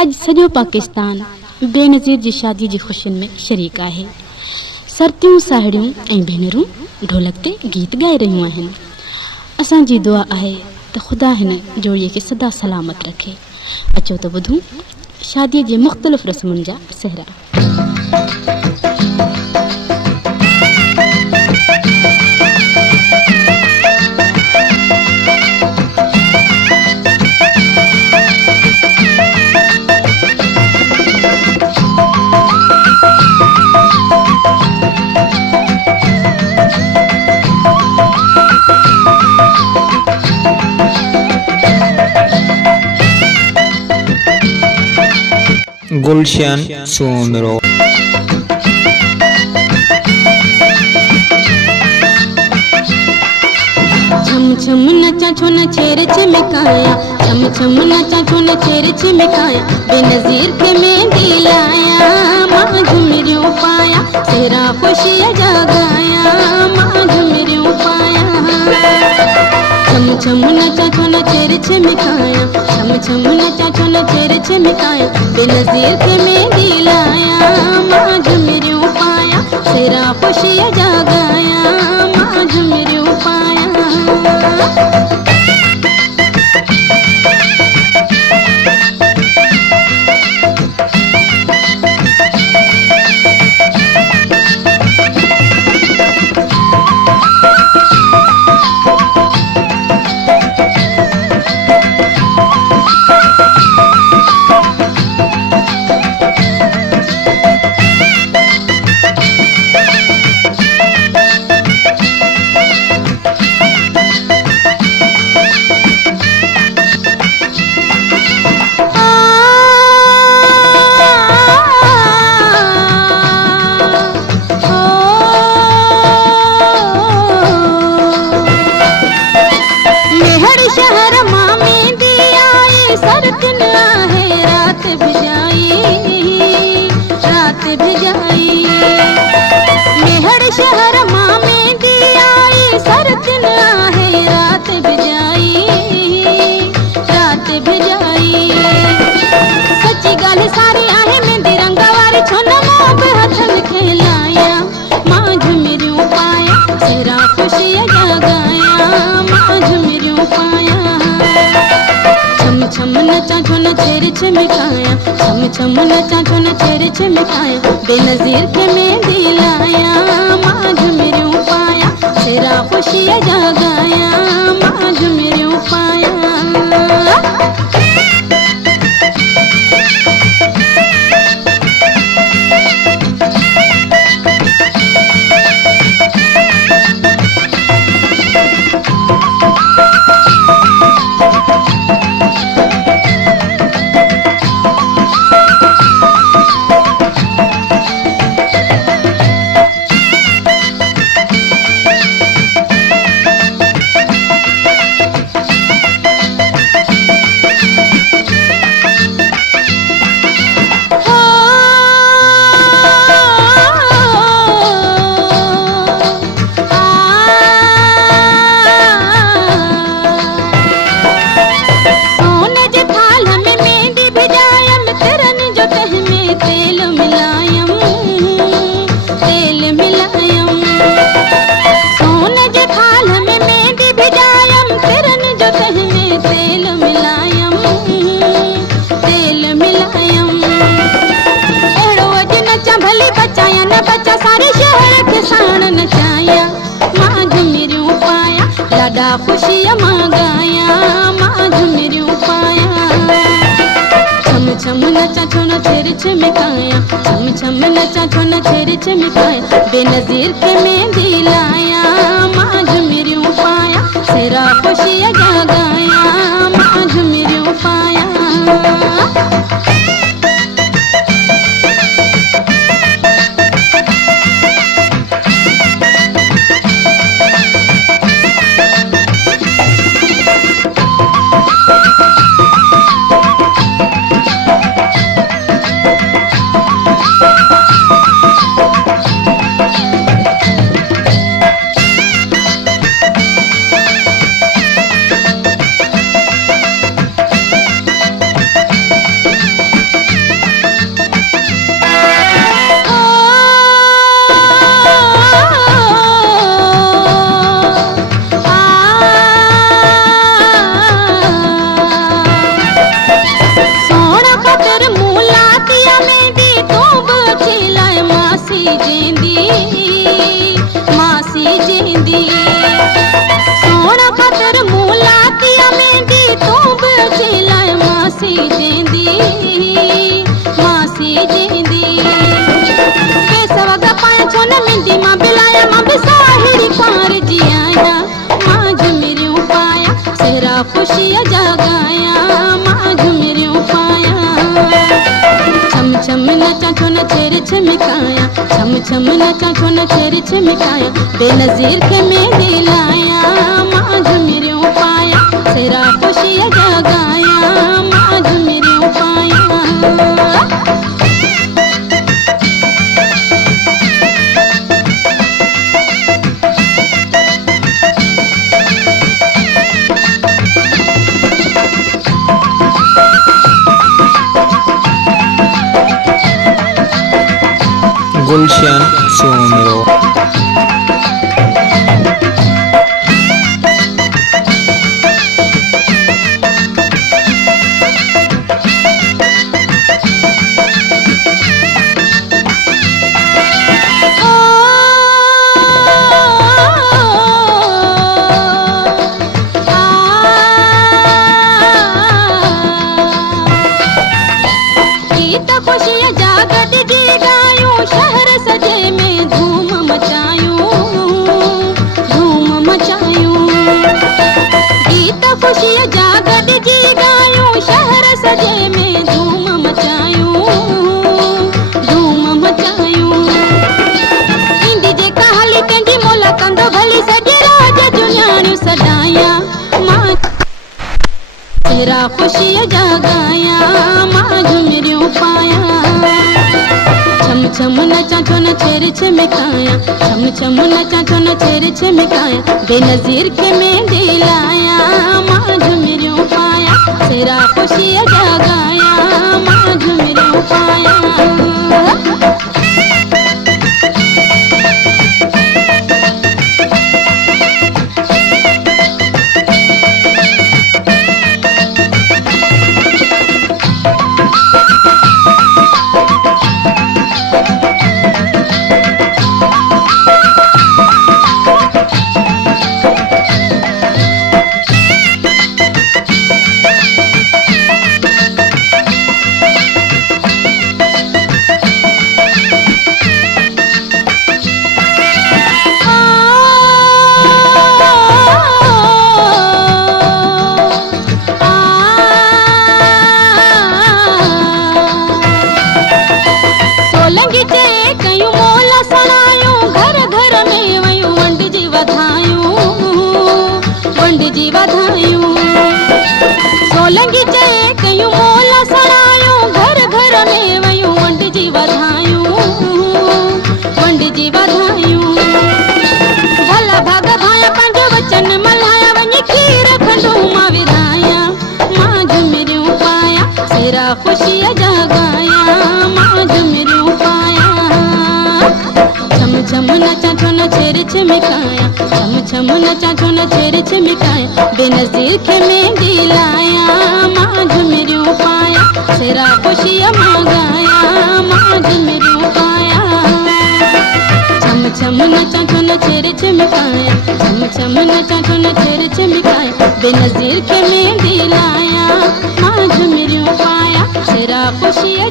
अज सॼो पाकिस्तान बेनज़ीर जी शादी जी खुशियुनि में शरीक आहे। सरतियूं साहेड़ियूं ऐं भेनरूं ढोलक ते गीत ॻाए रहियूं आहिनि। असांजी दुआ आहे त ख़ुदा हिन जोड़ीअ खे सदा सलामत रखे। अचो त ॿुधूं शादीअ जे मुख़्तलिफ़ रस्मुनि जा सहरा। गुलशन सोनरो छम छम नचा छो न छेर छिमकाया, छम छम नचा छो न छेर छिमकाया, बेनज़ीर के मेहंदी लाया, मां झुमरियूं पाया, सेरा खुशियां जगाया, मां झुमरियूं पाया। छम छम नचा छो न छेर छिमकाया, छम छम नचा छो न छेर छिमकाया, बेनज़ीर के मेहंदी लाया, मां झुमरियूं पाया, सेरा खुशियां जगाया, मां झुमरियूं पाया। छिमकाया, छम छम नचा छो न छेर छिमकाया, बेनज़ीर के मेहंदी लाया, मां झुमरियूं पाया, सेरा खुशियां जगाया, मां झुमरियूं पाया। खुशियां मांगाया, मां झुमरियूं पाया। छम छम नचा छो न छेर छिमकाया, छम छम नचा छो न छेर छिमकाया, बेनज़ीर के मेहंदी लाया, मां झुमरियूं पाया, सेरा खुशियां जगाया, मां झुमरियूं पाया। छम नचा छो न छेर छिमकाया, छम छम नचा छो न छेर छिमकाया, बेनज़ीर के मेहंदी लाया, मां झुमिरियूं पाया, सेरा खुशी जगाया, मां झुमिरियूं पाया। गुलशन सोनरो। खुशियाँ जागट जी गायूं, शहर सजे में धूम मचायूं, धूम मचायूं। गीत खुशियाँ जागट जी गायूं, शहर सजे में धूम मचायूं, धूम मचायूं। इंदी जे कहाली कंदी मोला कंदो भली सॼे राज जुनियाणियूं सॾाया, मां तेरा खुशियाँ जगाया, मां झुमिरियूं पाया। छम छम नचा छो न छेर छिमकाया, छम छम नचा छो न छेर छिमकाया, बेनज़ीर के मेहंदी लाया, मां झुमिरियूं पाया, सेरा खुशियाँ जगाया, मां झुमिरियूं पाया। सोलंगी जे कयूं मोला सणायूं, घर घर में वयूं वंड जी वधायूं, वंड जी वधायूं। सोलंगी जे कयूं मोला सणायूं, घर घर में वयूं वंड जी वधायूं, वंड जी वधायूं। भला भाग भाया पंहिंजो वचन मल्हाया, वञी खीर खंडू मां विधाया, मां झुमिरियूं पाया, सेरा खुशीअ जगाया, मां झुमिरियूं पाया। छम छम नचा छो न छेर छिमकाया, छम छम नचा छो न छेर छिमकाया, बेनज़ीर के मेहंदी लाया, मां झुमिरियूं पाया, सेरा खुशियाँ मांगाया, मां झुमिरियूं पाया। छम छम नचा छो न छेर छिमकाया, छम छम नचा छो न छेर छिमकाया, बेनज़ीर के मेहंदी लाया, मां झुमिरियूं पाया, सेरा खुशियाँ